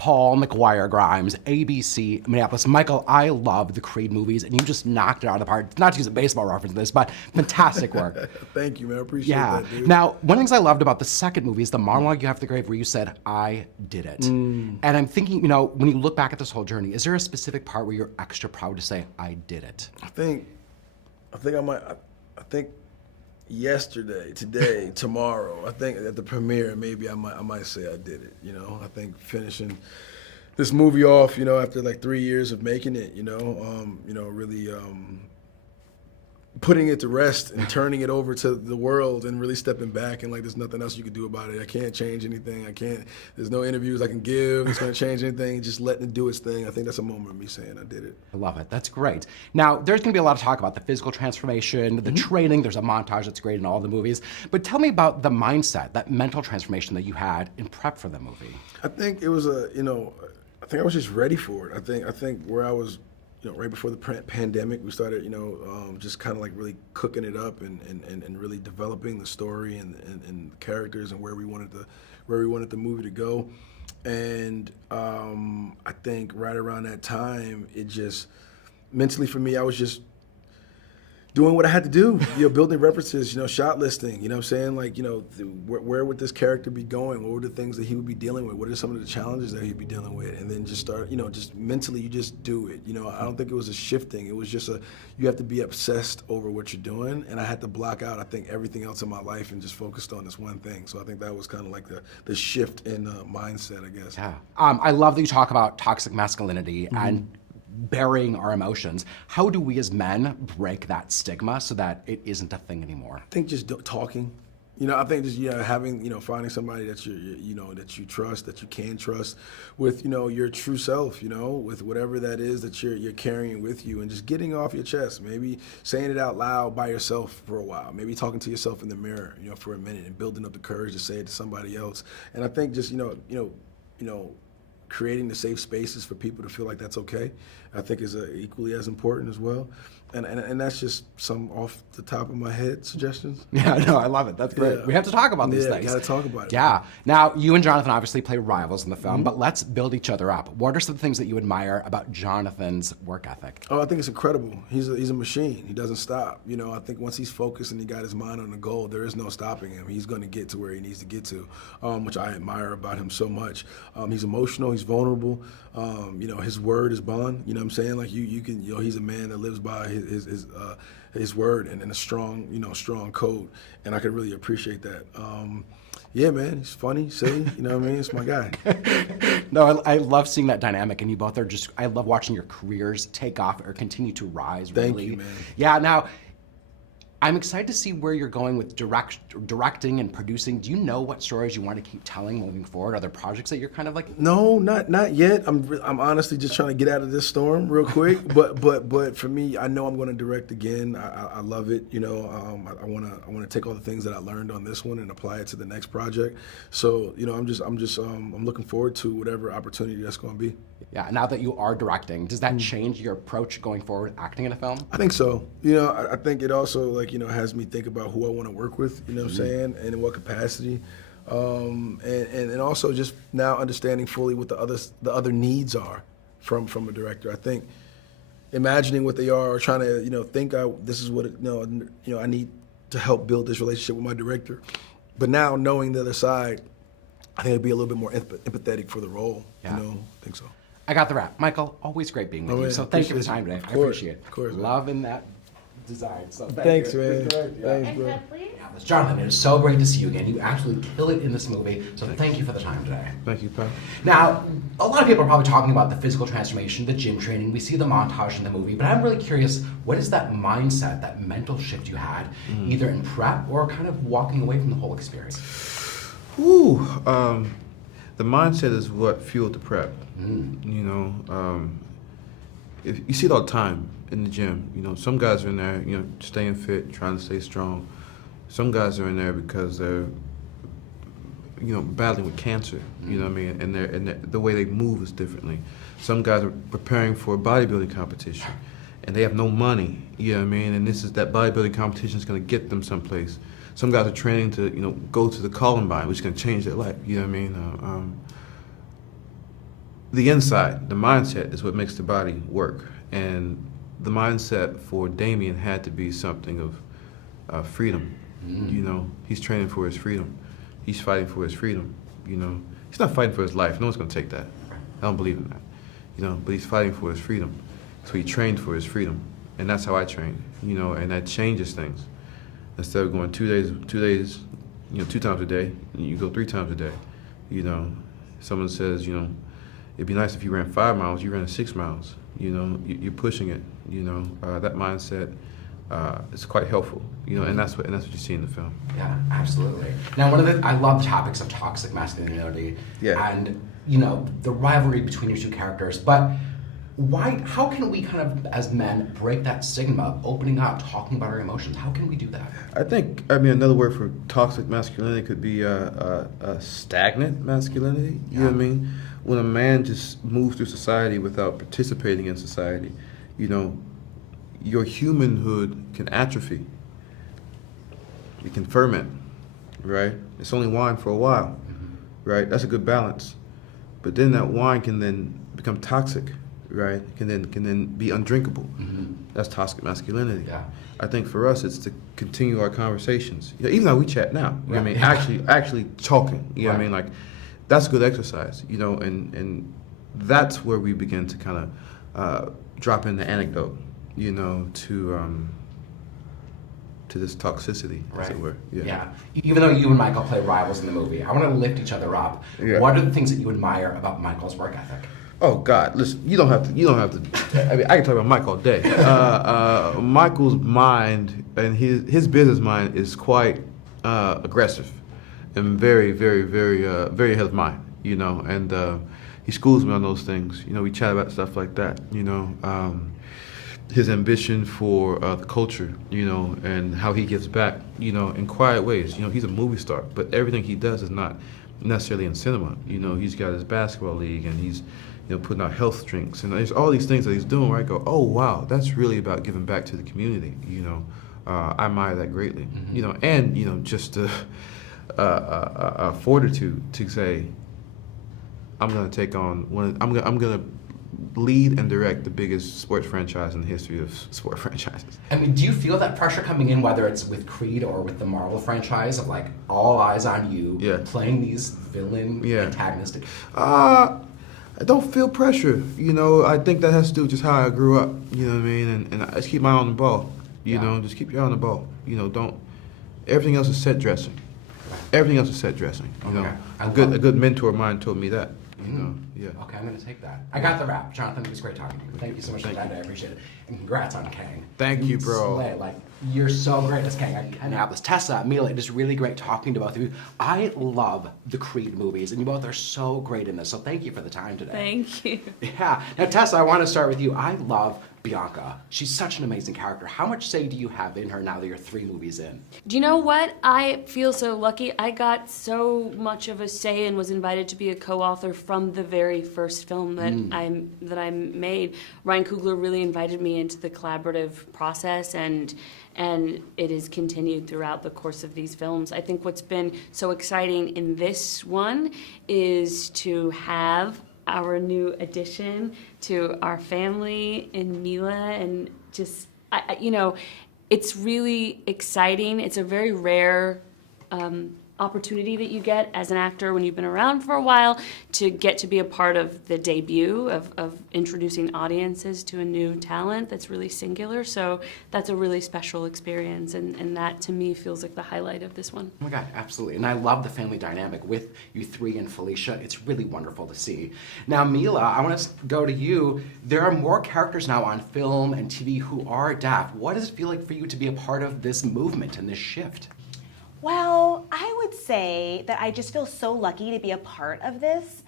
Paul McGuire Grimes, ABC, Minneapolis. Michael, I love the Creed movies, and you just knocked it out of the park. Not to use a baseball reference to this, but fantastic work. Thank you, man. I appreciate that, dude. Now, one of the things I loved about the second movie is the monologue you have at the grave where you said, I did it. And I'm thinking, when you look back at this whole journey, is there a specific part where you're extra proud to say, I did it? I think yesterday, today, tomorrow, I think at the premiere, maybe I might say I did it, I think finishing this movie off, after like 3 years of making it, really putting it to rest and turning it over to the world and really stepping back and like there's nothing else you can do about it. I can't change anything. There's no interviews I can give that's gonna change anything. Just letting it do its thing. I think that's a moment of me saying I did it. I love it. That's great. Now, there's gonna be a lot of talk about the physical transformation, the training. There's a montage that's great in all the movies. But tell me about the mindset, that mental transformation that you had in prep for the movie. I think it was I think I was just ready for it. I think where I was, right before the pandemic, we started, just kind of like really cooking it up and really developing the story and characters and where we wanted the movie to go. And I think right around that time, it just mentally for me, I was just doing what I had to do, building references, shot listing, what I'm saying? Like, where would this character be going? What were the things that he would be dealing with? What are some of the challenges that he'd be dealing with? And then just start, just mentally, you just do it. I don't think it was a shifting. It was just you have to be obsessed over what you're doing. And I had to block out, I think, everything else in my life and just focused on this one thing. So I think that was kind of like the shift in mindset, I guess. Yeah. I love that you talk about toxic masculinity and burying our emotions. How do we as men break that stigma so that it isn't a thing anymore? I think just talking. I think just having finding somebody that that you trust, that you can trust with your true self, with whatever that is that you're carrying with you, and just getting off your chest. Maybe saying it out loud by yourself for a while. Maybe talking to yourself in the mirror, for a minute, and building up the courage to say it to somebody else. And I think just creating the safe spaces for people to feel like that's okay, I think is equally as important as well. And that's just some off the top of my head suggestions. Yeah, no, I love it. That's great. Yeah. We have to talk about these things. Yeah, gotta talk about it. Yeah. Now, you and Jonathan obviously play rivals in the film, but let's build each other up. What are some things that you admire about Jonathan's work ethic? Oh, I think it's incredible. He's a machine. He doesn't stop. I think once he's focused and he got his mind on the goal, there is no stopping him. He's going to get to where he needs to get to, which I admire about him so much. He's emotional. He's vulnerable. His word is bond. You know what I'm saying? Like you can. He's a man that lives by his word and a strong code, and I can really appreciate that. Yeah, man, he's funny, silly, what I mean? It's my guy. No, I love seeing that dynamic, and you both are I love watching your careers take off or continue to rise, really. Thank you, man. Yeah, now, I'm excited to see where you're going with directing and producing. Do you know what stories you want to keep telling moving forward? Are there projects that you're kind of like? No, not yet. I'm honestly just trying to get out of this storm real quick. but for me, I know I'm going to direct again. I love it. I want to take all the things that I learned on this one and apply it to the next project. So I'm looking forward to whatever opportunity that's going to be. Yeah, now that you are directing, does that change your approach going forward acting in a film? I think so. I think it also has me think about who I want to work with, what I'm saying, and in what capacity. And also just now understanding fully what the other needs are from a director. I think imagining what they are or trying to, think this is what I need to help build this relationship with my director. But now knowing the other side, I think I'd be a little bit more empathetic for the role. Yeah. I think so. I got the wrap. Michael, always great being with you. So thank you for the time today. I appreciate it. Of course. Loving that design. So Thanks, you. man. Yeah. Thanks, bro. Yeah, Jonathan, it is so great to see you again. You absolutely kill it in this movie. So thank you for the time today. Thank you, pal. Now, a lot of people are probably talking about the physical transformation, the gym training. We see the montage in the movie, but I'm really curious, what is that mindset, that mental shift you had, either in prep or kind of walking away from the whole experience? The mindset is what fueled the prep. If you see it all the time in the gym. Some guys are in there, staying fit, trying to stay strong. Some guys are in there because they're, battling with cancer. You know what I mean? And the way they move is differently. Some guys are preparing for a bodybuilding competition, and they have no money. You know what I mean? And that bodybuilding competition is going to get them someplace. Some guys are training to, go to the Columbine, which is going to change their life. You know what I mean? the inside, the mindset is what makes the body work. And the mindset for Damien had to be something of freedom. You know, he's training for his freedom. He's fighting for his freedom. You know, he's not fighting for his life. No one's going to take that. I don't believe in that. You know, but he's fighting for his freedom. So he trained for his freedom. And that's how I train, you know, and that changes things. Instead of going 2 days, you know, 2 times a day, you go 3 times a day. You know, someone says, you know, it'd be nice if you ran 5 miles, you ran 6 miles. You know, you're pushing it. You know, that mindset is quite helpful. You know, and that's what you see in the film. Yeah, absolutely. Now, I love the topics of toxic masculinity. Yeah. And you know the rivalry between your 2 characters, but how can we kind of, as men, break that stigma of opening up, talking about our emotions? How can we do that? I mean, another word for toxic masculinity could be a stagnant masculinity. You know what I mean? When a man just moves through society without participating in society, you know, your humanhood can atrophy. It can ferment, right? It's only wine for a while, right? That's a good balance. But then that wine can then become toxic, right? Can then be undrinkable. That's toxic masculinity. Yeah. I think for us, it's to continue our conversations. You know, even though we chat now, you know what I mean? Actually talking. You know what I mean? Like, that's good exercise. You know, and that's where we begin to kind of drop in the anecdote. You know, to this toxicity, as it were. Yeah. Even though you and Michael play rivals in the movie, I want to lift each other up. Yeah. What are the things that you admire about Michael's work ethic? Oh God, listen, you don't have to. I mean, I can talk about Mike all day. Michael's mind and his business mind is quite aggressive and very, very, very, very ahead of mine. You know, and he schools me on those things. You know, we chat about stuff like that. You know. His ambition for the culture, you know, and how he gives back, you know, in quiet ways. You know, he's a movie star, but everything he does is not necessarily in cinema. You know, he's got his basketball league, and he's, you know, putting out health drinks, and there's all these things that he's doing where I go, oh wow, that's really about giving back to the community. You know, I admire that greatly. You know, and you know, just a fortitude to say, I'm going to take on one. I'm going to lead and direct the biggest sports franchise in the history of sport franchises. I mean, do you feel that pressure coming in, whether it's with Creed or with the Marvel franchise, of like all eyes on you, playing these villain antagonistic? I don't feel pressure. You know, I think that has to do with just how I grew up. You know what I mean? And I just keep my eye on the ball. You know, just keep your eye on the ball. You know, don't. Everything else is set dressing. Everything else is set dressing. You know, a good mentor of mine told me that. You know, Okay, I'm going to take that. I got the wrap. Jonathan, it was great talking to you. Thank you so much for that. I appreciate it. And congrats on Kang. Thank you, bro. Slay. Like, you're so great as Kang. And now this Tessa, Mila, it is really great talking to both of you. I love the Creed movies, and you both are so great in this. So thank you for the time today. Thank you. Yeah. Now, Tessa, I want to start with you. I love Bianca. She's such an amazing character. How much say do you have in her now that you're 3 movies in? Do you know what? I feel so lucky. I got so much of a say and was invited to be a co-author from the very first film that I made. Ryan Coogler really invited me into the collaborative process, and it has continued throughout the course of these films. I think what's been so exciting in this one is to have our new addition to our family in Mila, and just, you know, it's really exciting. It's a very rare opportunity that you get as an actor when you've been around for a while to get to be a part of the debut of introducing audiences to a new talent that's really singular. So that's a really special experience, and that to me feels like the highlight of this one. Oh my God, absolutely. And I love the family dynamic with you 3 and Felicia. It's really wonderful to see. Now, Mila, I want to go to you. There are more characters now on film and TV who are deaf. What does it feel like for you to be a part of this movement and this shift? Well, I would say that I just feel so lucky to be a part of this.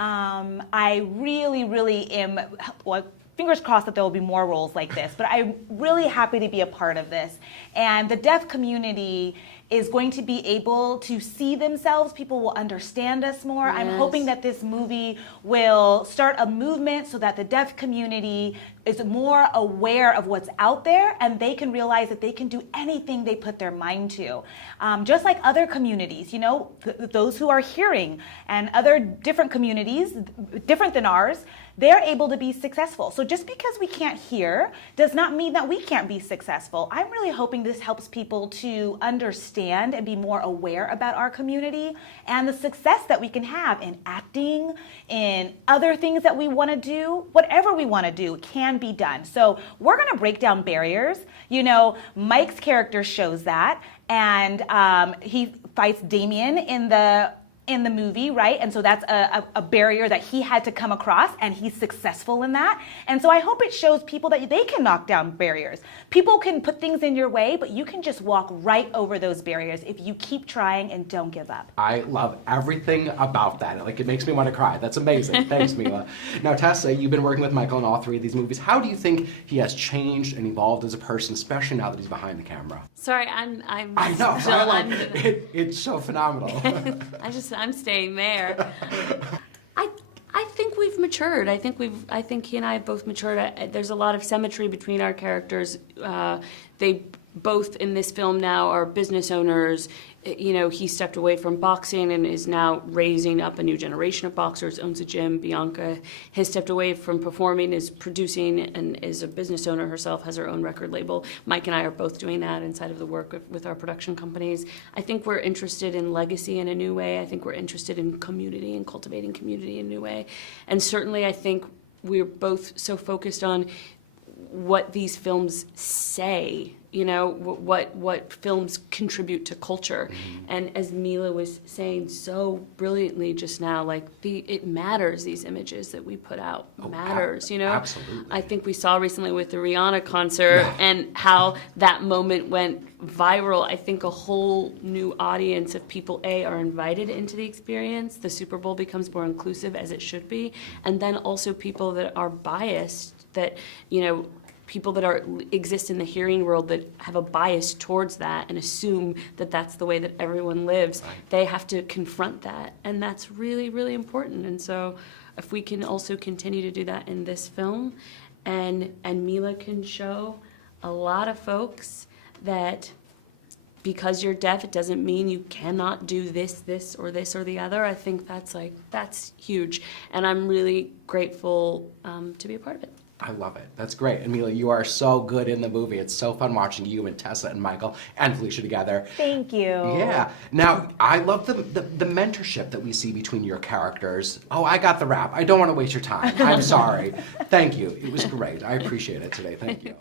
I really, really am, well, fingers crossed that there will be more roles like this, but I'm really happy to be a part of this. And the deaf community is going to be able to see themselves. People will understand us more. I'm hoping that this movie will start a movement so that the deaf community is more aware of what's out there, and they can realize that they can do anything they put their mind to. Just like other communities, you know, those who are hearing and other different communities, different than ours, they're able to be successful. So just because we can't hear does not mean that we can't be successful. I'm really hoping this helps people to understand and be more aware about our community and the success that we can have in acting, in other things that we want to do. Whatever we want to do can be done. So we're going to break down barriers. You know, Mike's character shows that, and he fights Damien in the movie, right? And so that's a barrier that he had to come across, and he's successful in that. And so I hope it shows people that they can knock down barriers. People can put things in your way, but you can just walk right over those barriers if you keep trying and don't give up. I love everything about that. Like, it makes me want to cry. That's amazing. Thanks, Mila. Now, Tessa, you've been working with Michael in all three of these movies. How do you think he has changed and evolved as a person, especially now that he's behind the camera? Sorry, I'm I know. So it's so phenomenal. I'm staying there. I think we've matured. I think he and I have both matured. There's a lot of symmetry between our characters. They both in this film now are business owners. You know, he stepped away from boxing and is now raising up a new generation of boxers, owns a gym. Bianca has stepped away from performing, is producing, and is a business owner herself, has her own record label. Mike and I are both doing that inside of the work with our production companies. I think we're interested in legacy in a new way. I think we're interested in community and cultivating community in a new way. And certainly I think we're both so focused on what these films say, you know, what films contribute to culture. And as Mila was saying so brilliantly just now, like it matters, these images that we put out matters, you know? Absolutely. I think we saw recently with the Rihanna concert and how that moment went viral. I think a whole new audience of people, are invited into the experience. The Super Bowl becomes more inclusive, as it should be. And then also people that are biased, that, you know, people that exist in the hearing world that have a bias towards that and assume that that's the way that everyone lives, they have to confront that. And that's really, really important. And so if we can also continue to do that in this film, and Mila can show a lot of folks that because you're deaf, it doesn't mean you cannot do this, or this, or the other. I think that's huge. And I'm really grateful to be a part of it. I love it. That's great. And Mila, you are so good in the movie. It's so fun watching you and Tessa and Michael and Felicia together. Thank you. Yeah. Now, I love the mentorship that we see between your characters. Oh, I got the rap. I don't want to waste your time. I'm sorry. Thank you. It was great. I appreciate it today. Thank you.